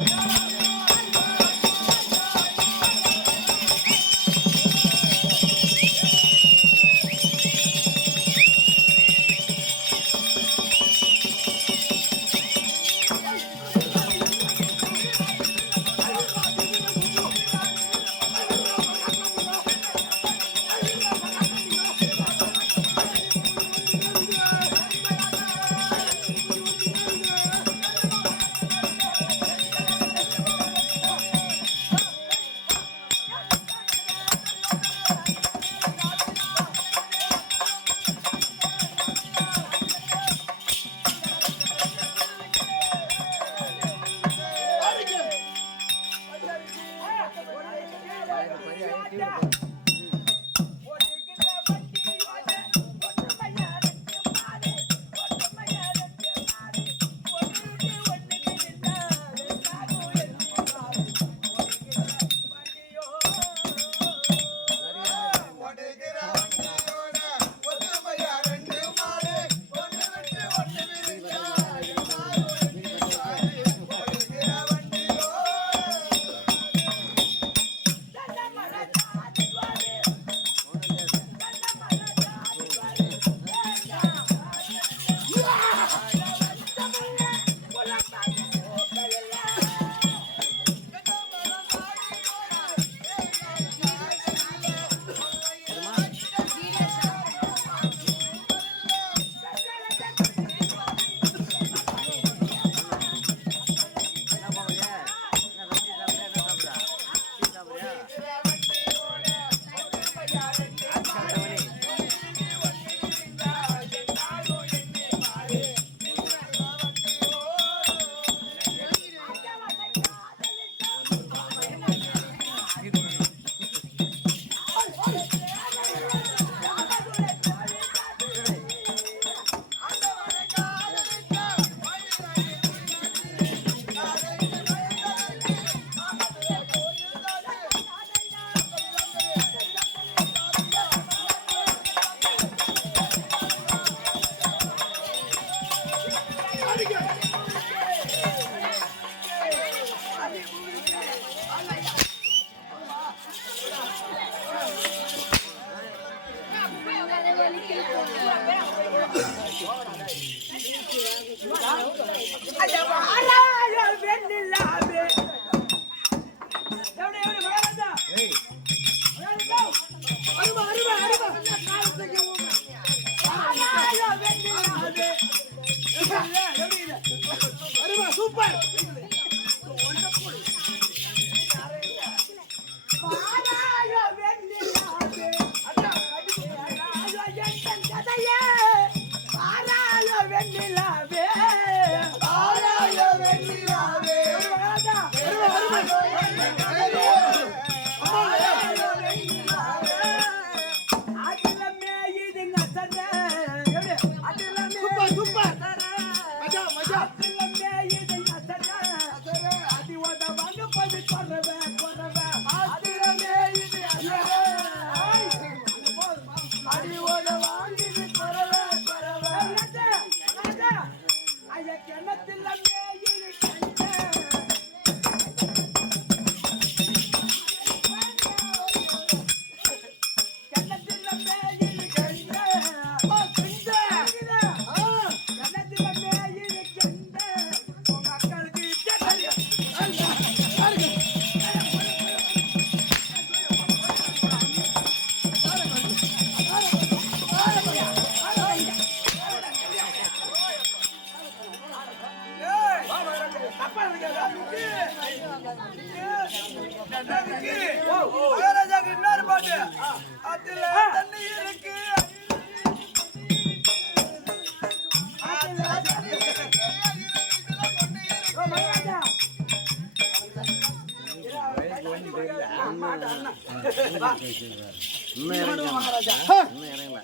Yeah.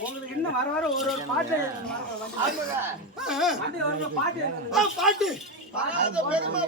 உங்களுக்கு இன்னும் வர வர ஒரு ஒரு பாட்டு பாட்டு. பாட்டு. பெருமா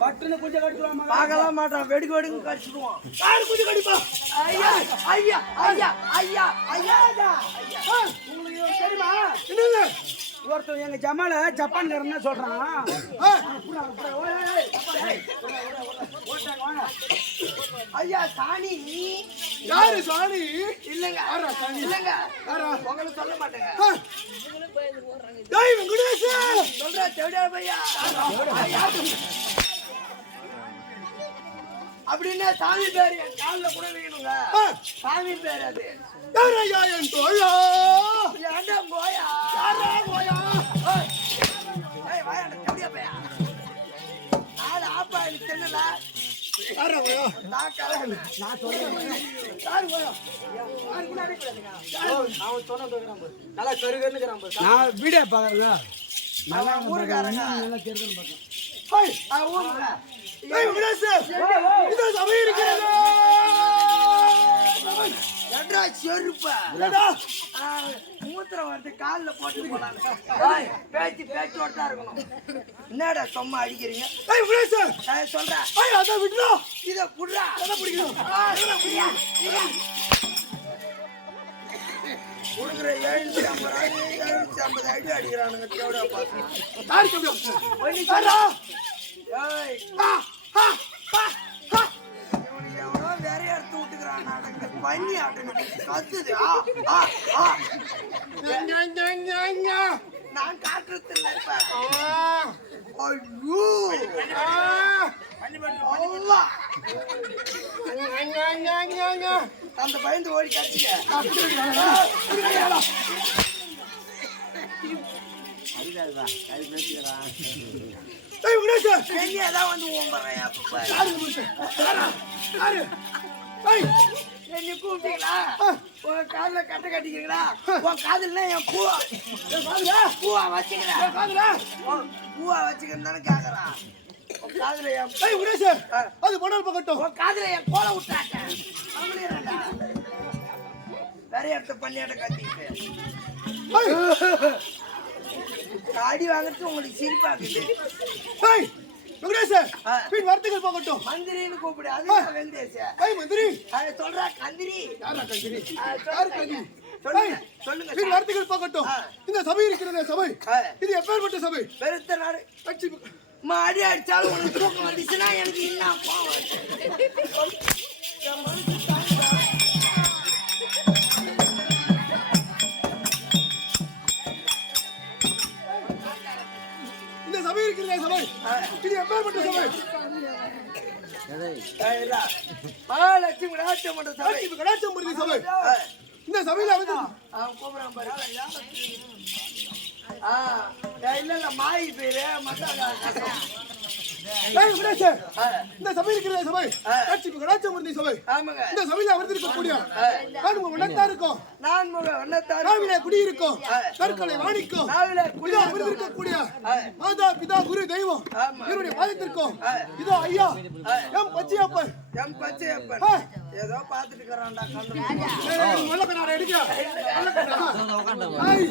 பட்டுன்னு குஞ்சை கடிச்சிருவான். பார்க்கலாம் மாட்டான். வெடிக்கு வெடிக்கு கடிச்சிடுவான் யாரு குஞ்சை கடிப்பா? ஐயா ஐயா ஐயா ஐயா ஐயா. உங்களுக்கு தெரியுமா? என்னங்க? ஒருத்தன் எங்க ஜமால ஜப்பான்காரன்னு சொல்றான். ஐயா சாணி. யாரு சாணி? இல்லங்க. இல்லங்க. உங்களுக்கு சொல்ல மாட்டேங்க. சொல்ற தேவடியா பையா ஐயா. அப்படின்னா சாமி பேர் என் காலில் கூட வைக்கணுங்க சாமி பேர் அது. யாரையா என் தோழா ஏன்டா போயா? யாரா போயா? நாலு ஆப்பா எனக்கு தெரியல. நல்லா கருகருன்னு. நான் வீடியோ பாக்குறேன் அவன் ஊருக்காரங்க நல்லா தெரியுதுன்னு பார்த்தேன் ஹேய் அவன் ஊருங்க டேய் வெங்கடேஷ் இது சபை இருக்கிறது எட்ரா செருப்பா மூத்திரம் வந்து காலில் போட்டு போலான்னு ஏய், பேச்சு பேச்சு ஓட்டா இருக்கணும் என்னடா சும்மா அடிக்கிறீங்க டேய் வெங்கடேஷ் நான் சொல்றேன் ஐய் அத விடுடா இத புடுறா எதை பிடிக்கணும் கொடுக்குற எழுநூத்தி ஐம்பது அடி எழுநூத்தி ஐம்பது அடி அடிக்கிறானுங்க தேவடா பார்த்து பண்ணி ஆட்டுங்க கத்துது. நான் காட்டுறது இல்லை இப்ப ஐயோ. அந்த பயந்து ஓடி அப்படி இருக்கிறாங்களா? அப்படி இருக்கிறாங்களா? டேய் வெங்கடேஷ் பெரிய ஏதாவது வந்து ஓம்புறேன் அப்ப யாரு மனுஷன்? யாரா? யாரு? ஏய், என்ன கூப்பிட்டீங்களா? காதுல கட்ட கட்டிக்கிறீங்களா? உன் காதுல என் பூவா? காதுல, பூவா வச்சுக்கிறேன் காதுல. பூவா வச்சுக்கிறேன்னு தானே கேக்குறான் உன் காதுல என் ஏய், குணேஷ், அது மணல் பக்கட்டும். உன் காதுல என் கோலை நிறைய இடத்த பண்ணியாட்ட ஏய், அடி வாங்குறது உங்களுக்கு சிரிப்பாக்குது ஏய், வெங்கடேஷ். பின் வார்த்தைகள் போகட்டும். மந்திரின்னு கூப்பிடு அது வெந்தேச ஏய், மந்திரி. அதை சொல்றா கந்திரி யாரா கந்திரி? யாரு. கந்திரி? பின். வார்த்தைகள் போகட்டும். இந்த சபை இருக்கிறதே சபை. இது எப்பேற்பட்ட சபை பெருத்த நாடு கட்சி அம்மா, அடி அடிச்சாலும் உனக்கு தூக்கம் வந்துச்சுன்னா எனக்கு என்ன சபை இது எப்பேற்பட்ட சபை. மகாலட்சுமி ராஜ்யம் மன்ற சபை. இந்த சபையில வந்து கூப்பிடுறான் பாரு. இல்ல இல்ல மாயி பேரு மசாலா கசம். ஏய், வெங்கடேஷ், ஆ, இந்த சபை. இருக்கிறதே சபை. கடாச்சம்புரி சபை. இந்த சபையில நான் இருக்கும். நான் முக வண்ணத்தார் நாவிலே குடியிருக்கும். கற்களை வாணிக்கும். நாவில குடி இதோ அமர்ந்திருக்கக்கூடிய மாதா பிதா குரு தெய்வம். இவருடைய பாதத்திற்கும் இதோ ஐயா எம் பச்சையப்பன். எம் பச்சையப்பன். ஏதோ பாத்துட்டு இருக்கிறான்டா கண்ணு ஏய், வெள்ளக்கண்ணாரை எடுக்க. வெள்ளக்கண்ணா. ஏய்,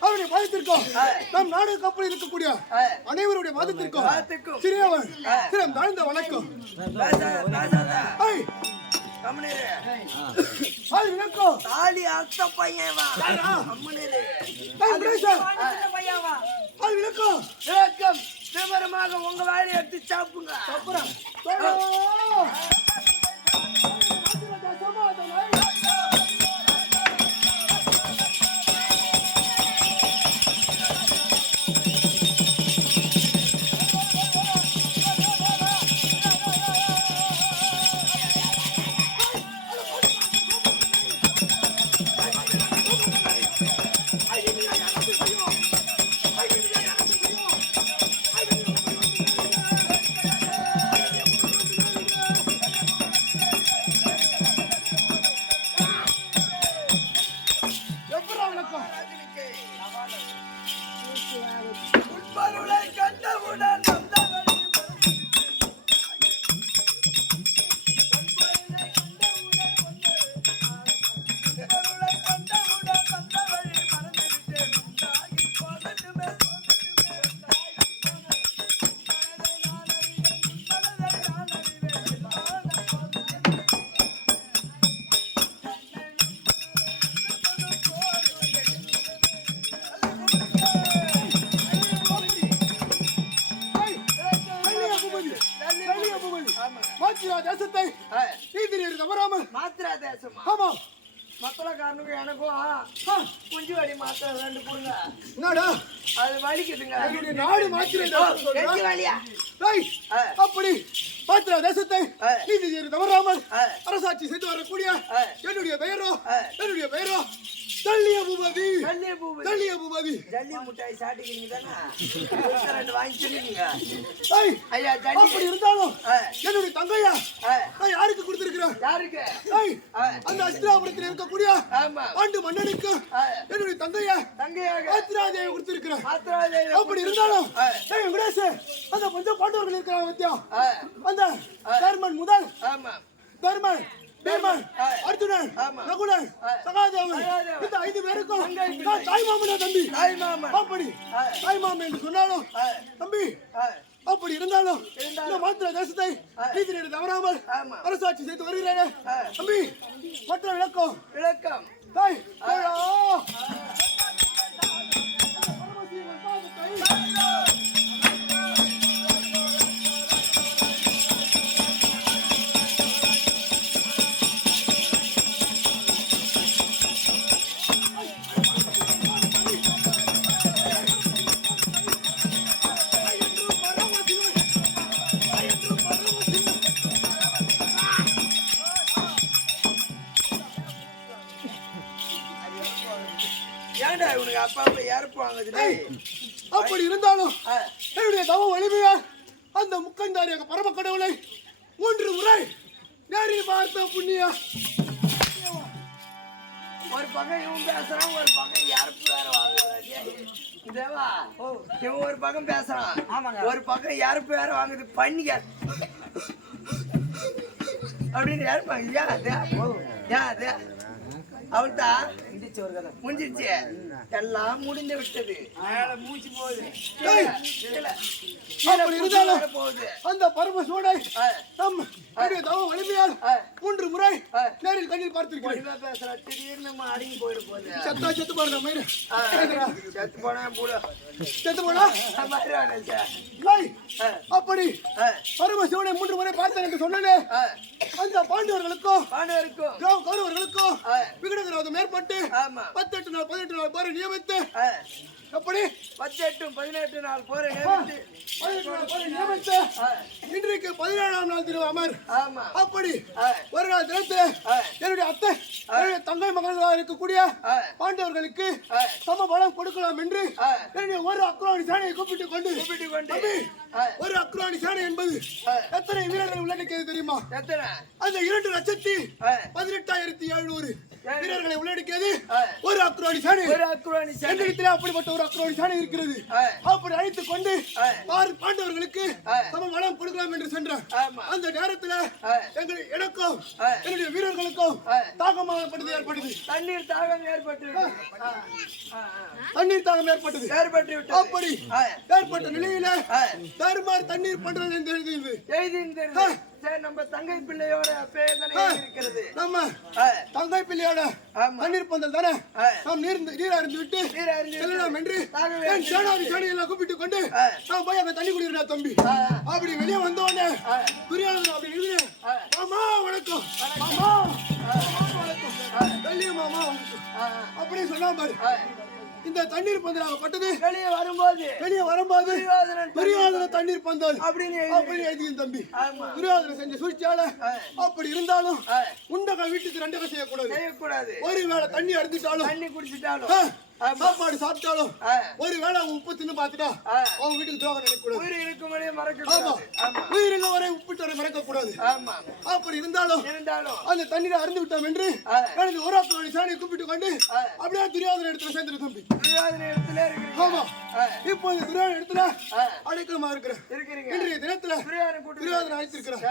அவருடைய பாதத்திற்கும் நம் நாடு கப்பலில் இருக்கக்கூடிய. அனைவருடைய பாதத்திற்கும். சிறியவன் சிறம் தாழ்ந்த வணக்கம். தாலி அத்த பையன் விளக்கம். விளக்கம். விவரமாக உங்க வாயில எடுத்து சாப்பிடுங்க. அப்புறம் மத்தளக்காரனுக்கும் எனக்கும் குஞ்சு வலி மாத்திரை ரெண்டு கொடுங்க என்னடா அது வலிக்குதுங்க என்னுடைய நாடு மாத்திரை வலியா. அப்படி மாத்திரா தேசத்தை. நீதிநீர் தவறாமல். அரசாட்சி செய்து வரக்கூடிய. என்னுடைய பெயரோ. என்னுடைய பெயரோ தள்ளிய பூபதி ஜல்லி பூபதி தள்ளிய பூபதி ஜல்லி முட்டாய் சாப்பிட்டுக்கிறீங்க தானே ரெண்டு வாங்கி சொல்லுங்க ஐயா ஜல்லி. அப்படி இருந்தாலும் என்னுடைய தங்கையா? நான் யாருக்கு கொடுத்திருக்கிறேன் யாருக்கு? அந்த அஸ்திராபுரத்தில் இருக்கக்கூடிய ஆண்டு மன்னனுக்கு என்னுடைய தங்கையா? தங்கையாக. ஆத்திராதேவி கொடுத்திருக்கிறேன் மாத்திராதேவி அப்படி இருந்தாலும் ஆ. டேய் வெங்கடேஷ் அந்த பஞ்ச பாண்டவர்கள் இருக்கிறாங்க ஆ, அந்த தர்மன் முதல் ஆமா. தர்மன் பீமன். அர்ஜுனன். நகுலன். சகாதேவன். இந்த ஐந்து பேருக்கும். நான் தாய் மாமனா தம்பி தாய் மாமன் அப்படி. தாய் மாமன் என்று சொன்னாலும் தம்பி அப்படி இருந்தாலும். இந்த மாத்திர தேசத்தை. நீதி தவறாமல் ஆமா. அரசாட்சி செய்து வருகிறேனே. தம்பி மற்ற விளக்கம் விளக்கம் தாய் ஏன்டா இவனுக்கு அப்பா அப்பா இறப்பு வாங்குது டேய்? அப்படி இருந்தாலும் என்னுடைய தவ வலிமையால் அந்த முக்கந்தாரியாக பரம கடவுளை மூன்று முறை நேரில் பார்த்த புண்ணியா? ஒரு பக்கம் இவன் பேசுறான் ஒரு பக்கம் இறப்பு வேற வாங்குறான். தேவா இவன் ஒரு பக்கம் பேசுறான். ஒரு பக்கம் இறப்பு வேற வாங்குது? பண்ணிக்க. அப்படின்னு இறப்பாங்க ஏன் அது ஏன் அது அவள்தான் முடிஞ்சிருச்சு எல்லாம் முடிந்து விட்டது. மூச்சு போகுது. போகுது. அந்த பரம சூடை நம் தவ வலிமையால். மூன்று முறை. நேரில் கண்ணீர் பார்த்திருக்கிறேன். பேசுறா. திடீர்னு நம்ம அடங்கி போயிட போகுது. செத்தா செத்து பாருங்க மயிறு? செத்து போனா போடு செத்து போனா? அப்படி பரம மூன்று முறை பார்த்தேன் என்று சொன்னேனே. அந்த பாண்டவர்களுக்கும் பாண்டவருக்கும் கௌ- கௌரவர்களுக்கும் ஏற்பட்டு ஆமா. பத்தெட்டு நாள் பதினெட்டு நாள் பேரை நியமித்து. ஆ, அப்படி? பத்தெட்டும் பதினெட்டு நாள் பேரை நியமித்து. இன்றைக்கு பதினேழாம் நாள் தினம் அமர். அப்படி ஒரு நாள் தினத்தில் ஆ, என்னுடைய அத்தை தங்கை மகளாக இருக்கக்கூடிய பாண்டவர்களுக்கு சம பலம் கொடுக்கலாம் என்று. என்னுடைய ஒரு அக்ரோணி சேனையை கூப்பிட்டு கொண்டு கூப்பிட்டு கொண்டு. ஒரு அக்ரோணி சேனை என்பது. எத்தனை வீரர்கள் உள்ளடக்கியது தெரியுமா? எத்தனை? அந்த இரண்டு லட்சத்தி பதினெட்டாயிரத்தி எழுநூறு. வீரர்களை உள்ளடக்கியது. ஒரு அக்ரோணி சேனை ஒரு சேனை எங்களிடத்திலே அப்படிப்பட்ட ஒரு அக்ரோணி சேனை இருக்கிறது அப்படி அழைத்துக் கொண்டு. ஆறு பாண்டவர்களுக்கு. சம வளம் கொடுக்கலாம் என்று சென்றார் அந்த நேரத்துல. எங்கள் எனக்கும். என்னுடைய வீரர்களுக்கும். தாகமாகப்பட்டது ஏற்பட்டது தண்ணீர் தாகம் ஏற்பட்டு விட்டது. ஆ, ஆ, ஆ. தண்ணீர் தாகம் ஏற்பட்டது ஏற்பட்டு அப்படி ஏற்பட்ட நிலையில. தருமாறு தண்ணீர் பண்றது என்று எழுதியது எழுதியிருந்தது. சரி, நம்ம தங்கை பிள்ளையோட பேர் தானே இருக்கிறது. நம்ம தங்கை பிள்ளையோட. தண்ணீர் பந்தல் தானே? ஆ. நாம் நீர் நீர் அறிந்து விட்டு நீர் அறிந்து விட்டு செல்லலாம் என்று என் சேனாதி சேனையெல்லாம் கூப்பிட்டு கொண்டு. நான் போய் அங்க தண்ணி குடிக்கிறேன் தம்பி. அப்படி வெளியே வந்த உடனே ஆ. துரியாதன் அப்படி நின்று. மாமா வணக்கம். மாமா. மாமா, வணக்கம். மாமா வணக்கம். அப்படி சொன்னா பாரு. இந்த தண்ணீர் பந்தல் பட்டது வெளியே வரும்போது வெளியே வரும்போது துரியாதன தண்ணீர் பந்தல். அப்படின்னு எழுதி- அப்படி எழுதியும் தம்பி. துரியாதன செஞ்ச சூழ்ச்சியால. அப்படி இருந்தாலும் உண்டக வீட்டுக்கு ரெண்டக செய்யக்கூடாது. செய்யக்கூடாது. ஒரு வேளை தண்ணி அடிச்சுட்டாலும் தண்ணி குடிச்சிட்டாலும். சாப்பாடு சாப்பிட்டாலும் ஒரு வேளை உப்பு தின்னு பார்த்துட்டா. அவங்க வீட்டுக்கு துரோகம் நினைக்கக்கூடாது உயிர் இருக்கும் வரையும் மறக்க உயிர் இல்லை வரை உப்பிட்டு வரை மறக்க கூடாது. ஆமா. அப்படி இருந்தாலும் இருந்தாலும். அந்த தண்ணீரை அருந்து விட்டோம் என்று. எனது ஊராட்சி சாணியை கூப்பிட்டு கொண்டு. அப்படியே துரியாதன இடத்துல சேர்ந்துரு தம்பி. துரியோதன இடத்துல ஆமா. இப்போ இந்த துரியாதன இடத்துல அடைக்கலமா இருக்கிறேன். இன்றைய தினத்துல துரியோதன அழைத்திருக்கிறேன்.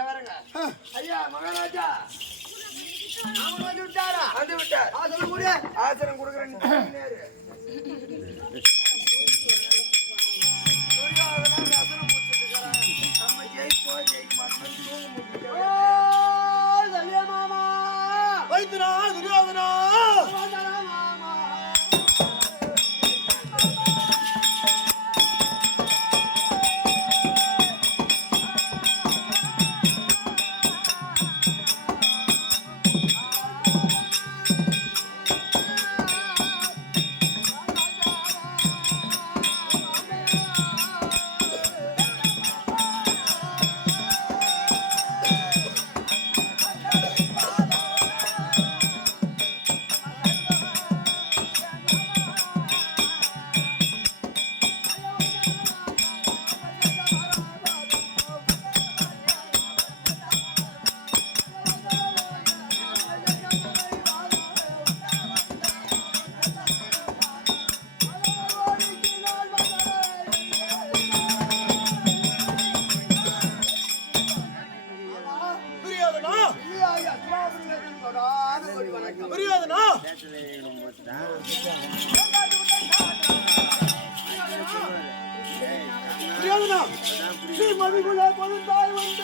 ஐயா மகாராஜா. வந்து விட்டாரா வந்து விட்டார் ஆசனம் கொடு ஆசனம் கொடுக்குறேன் துரியோதனன் ஸ்ரீ மதிக்குள்ள பொருந்தாய் வந்த.